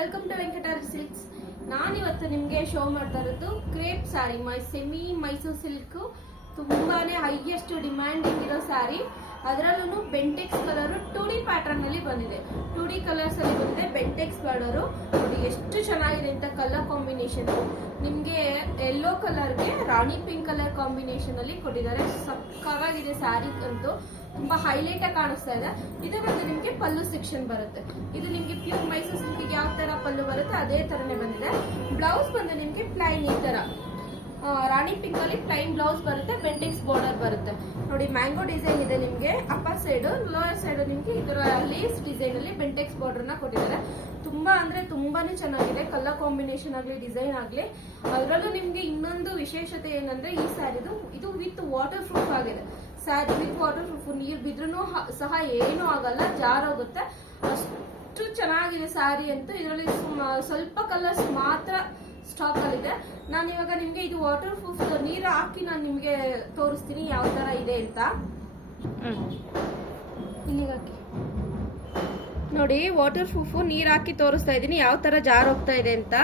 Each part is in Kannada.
Welcome to ವೆಂಕಟಾರಿ silks. ನಾನಿವತ್ತು ನಿಮಗೆ ಶೋ ಮಾಡ್ತಾ ಇರೋದು crepe sari, semi Mysuru silk. ತುಂಬಾನೇ ಹೈಯೆಸ್ಟ್ ಡಿಮ್ಯಾಂಡಿಂಗ್ ಇರೋ ಸ್ಯಾರಿ. ಅದರಲ್ಲೂ ಬೆಂಟೆಕ್ಸ್ ಕಲರ್ 2D ಪ್ಯಾಟರ್ನ್ ಅಲ್ಲಿ ಬಂದಿದೆ. 2D ಕಲರ್ಸ್ ಅಲ್ಲಿ ಬಂದಿದೆ. ಬೆಂಟೆಕ್ಸ್ ಬಾರ್ಡರ್ ನೋಡಿ ಎಷ್ಟು ಚೆನ್ನಾಗಿದೆ ಅಂತ. ಕಲರ್ ಕಾಂಬಿನೇಷನ್ ನಿಮ್ಗೆ ಯೆಲ್ಲೋ ಕಲರ್ಗೆ ರಾಣಿ ಪಿಂಕ್ ಕಲರ್ ಕಾಂಬಿನೇಷನ್ ಅಲ್ಲಿ ಕೊಟ್ಟಿದ್ದಾರೆ. ಸಕ್ಕತ್ತಾಗಿದೆ ಸ್ಯಾರಿ ಅಂತೂ, ತುಂಬಾ ಹೈಲೈಟ್ ಆಗಿ ಕಾಣಿಸ್ತಾ ಇದೆ. ಇದು ಬಂದು ನಿಮ್ಗೆ ಪಲ್ಲು ಸೆಕ್ಷನ್ ಬರುತ್ತೆ. ಇದು ನಿಮ್ಗೆ ಪ್ಯೂರ್ ಮೈಸೂರು ಸಿಲ್ಕ್ ಯಾವ ತರ ಪಲ್ಲು ಬರುತ್ತೆ ಅದೇ ತರನೇ ಬಂದಿದೆ. ಬ್ಲೌಸ್ ಬಂದು ನಿಮ್ಗೆ ಪ್ಲೈನ್ ಈ ತರ ರಾಣಿ ಪಿಂಕ್ ಅಲ್ಲಿ ಪ್ಲೈನ್ ಬ್ಲೌಸ್ ಬರುತ್ತೆ. ಬೆಂಟೆಕ್ಸ್ ಬಾರ್ಡರ್ ಬರುತ್ತೆ ನೋಡಿ. ಮ್ಯಾಂಗೋ ಡಿಸೈನ್ ಇದೆ ನಿಮ್ಗೆ ಅಪ್ಪರ್ ಸೈಡ್, ಲೋಯರ್ ಸೈಡ್ ನಿಮ್ಗೆ ಇದರ ಲೇಸ್ ಡಿಸೈನ್ ಅಲ್ಲಿ ಬೆಂಟೆಕ್ಸ್ ಬಾರ್ಡರ್ ನ ಕೊಟ್ಟಿದ್ದಾರೆ. ತುಂಬಾ ಅಂದ್ರೆ ತುಂಬಾನೇ ಚೆನ್ನಾಗಿದೆ. ಕಲರ್ ಕಾಂಬಿನೇಷನ್ ಆಗ್ಲಿ, ಡಿಸೈನ್ ಆಗ್ಲಿ. ಅದರಲ್ಲೂ ನಿಮ್ಗೆ ಇನ್ನೊಂದು ವಿಶೇಷತೆ ಏನಂದ್ರೆ ಈ ಸ್ಯಾರಿದು ಇದು ವಿತ್ ವಾಟರ್ ಪ್ರೂಫ್ ಆಗಿದೆ. ಸ್ಯಾರಿ ವಿತ್ ವಾಟರ್ ಪ್ರೂಫ್, ನೀರು ಬಿದ್ರೂ ಸಹ ಏನೂ ಆಗಲ್ಲ, ಜಾರೋಗುತ್ತೆ. ಅಷ್ಟು ಚೆನ್ನಾಗಿದೆ ಸ್ಯಾರಿ ಅಂತೂ. ಇದರಲ್ಲಿ ಸ್ವಲ್ಪ ಕಲರ್ಸ್ ಮಾತ್ರ ಸ್ಟಾಕ್ ಅಲ್ಲಿದೆ. ನಾನು ಇವಾಗ ನಿಮ್ಗೆ ಇದು ವಾಟರ್ ಪ್ರೂಫ್ ನೀರು ಹಾಕಿ ನಾನು ನಿಮ್ಗೆ ತೋರಿಸ್ತೀನಿ ಯಾವ ತರ ಇದೆ ಅಂತ. ಇಲ್ಲಿಗೆ ಹಾಕಿ ನೋಡಿ, ವಾಟರ್ ಪ್ರೂಫ್ ನೀರ್ ಹಾಕಿ ತೋರಿಸ್ತಾ ಇದೀನಿ ಯಾವ ತರ ಜಾರ್ ಹೋಗ್ತಾ ಇದೆ ಅಂತ.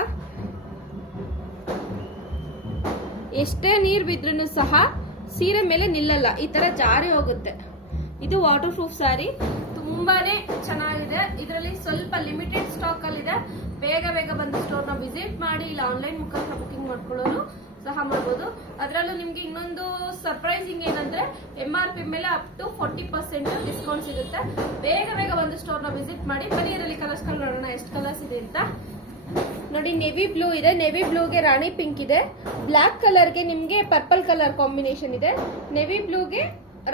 ಎಷ್ಟೇ ನೀರ್ ಬಿದ್ರೂ ಸಹ ಸೀರೆ ಮೇಲೆ ನಿಲ್ಲಲ್ಲ, ಈ ತರ ಜಾರಿ ಹೋಗುತ್ತೆ. ಇದು ವಾಟರ್ ಪ್ರೂಫ್ ಸ್ಯಾರಿ, ತುಂಬಾನೇ ಚೆನ್ನಾಗಿದೆ. ಇದರಲ್ಲಿ ಸ್ವಲ್ಪ ಲಿಮಿಟೆಡ್ ಸ್ಟಾಕ್ ಅಲ್ಲಿ ಇದೆ. ಬೇಗ ಬೇಗ ಬಂದು ಸ್ಟೋರ್ ನ ವಿಸಿಟ್ ಮಾಡಿ, ಇಲ್ಲ ಆನ್ಲೈನ್ ಮುಖಾಂತರ ಬುಕಿಂಗ್ ಮಾಡ್ಕೊಳ್ಳೋರು ಸಹ ಮಾಡಬಹುದು. ಅದರಲ್ಲೂ ನಿಮ್ಗೆ ಇನ್ನೊಂದು ಸರ್ಪ್ರೈಸಿಂಗ್ ಏನಂದ್ರೆ MRP ಮೇಲೆ ಅಪ್ ಟು 40% ಡಿಸ್ಕೌಂಟ್ ಸಿಗುತ್ತೆ. ಬೇಗ ಬೇಗ ಬಂದು ಸ್ಟೋರ್ ನ ವಿಸಿಟ್ ಮಾಡಿ. ಬನ್ನಿ ಇದರಲ್ಲಿ ಕಲರ್ಸ್ ನೋಡೋಣ ಎಷ್ಟು ಕಲರ್ಸ್ ಇದೆ ಅಂತ. ನೋಡಿ, ನೆವಿ ಬ್ಲೂ ಇದೆ, ನೆವಿ ಬ್ಲೂಗೆ ರಾಣಿ ಪಿಂಕ್ ಇದೆ, ಬ್ಲಾಕ್ ಕಲರ್ಗೆ ನಿಮ್ಗೆ ಪರ್ಪಲ್ ಕಲರ್ ಕಾಂಬಿನೇಷನ್ ಇದೆ, ನೆವಿ ಬ್ಲೂಗೆ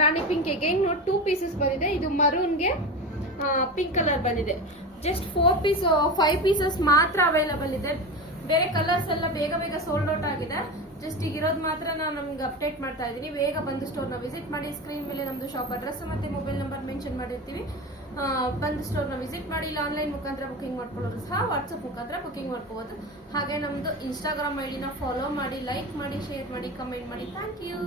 ರಾಣಿ ಪಿಂಕ್ ಅಗೈನ್ 2 ಪೀಸಸ್ ಬಂದಿದೆ. ಇದು ಮರೂನ್ಗೆ ಪಿಂಕ್ ಕಲರ್ ಬಂದಿದೆ. ಜಸ್ಟ್ 5 ಪೀಸಸ್ ಮಾತ್ರ ಅವೈಲಬಲ್ ಇದೆ. ಬೇರೆ ಕಲರ್ಸ್ ಎಲ್ಲ ಬೇಗ ಬೇಗ ಸೋಲ್ಡ್ ಔಟ್ ಆಗಿದೆ. ಜಸ್ಟ್ ಈಗ ಇರೋದು ಮಾತ್ರ ನಾನು ನಮ್ಗೆ ಅಪ್ಡೇಟ್ ಮಾಡ್ತಾ ಇದ್ದೀನಿ. ಬೇಗ ಬಂದು ಸ್ಟೋರ್ನ ವಿಸಿಟ್ ಮಾಡಿ. ಸ್ಕ್ರೀನ್ ಮೇಲೆ ನಮ್ದು ಶಾಪ್ ಅಡ್ರೆಸ್ ಮತ್ತೆ ಮೊಬೈಲ್ ನಂಬರ್ ಮೆನ್ಷನ್ ಮಾಡಿರ್ತೀವಿ. ಬಂದು ಸ್ಟೋರ್ನ ವಿಸಿಟ್ ಮಾಡಿ. ಇಲ್ಲ ಆನ್ಲೈನ್ ಮುಖಾಂತರ ಬುಕಿಂಗ್ ಮಾಡ್ಕೊಳ್ಳೋರು ಸಹ ವಾಟ್ಸಪ್ ಮುಖಾಂತರ ಬುಕಿಂಗ್ ಮಾಡ್ಕೋಬಹುದು. ಹಾಗೆ ನಮ್ದು ಇನ್ಸ್ಟಾಗ್ರಾಮ್ ಐಡಿನ ಫಾಲೋ ಮಾಡಿ, ಲೈಕ್ ಮಾಡಿ, ಶೇರ್ ಮಾಡಿ, ಕಮೆಂಟ್ ಮಾಡಿ. Thank you.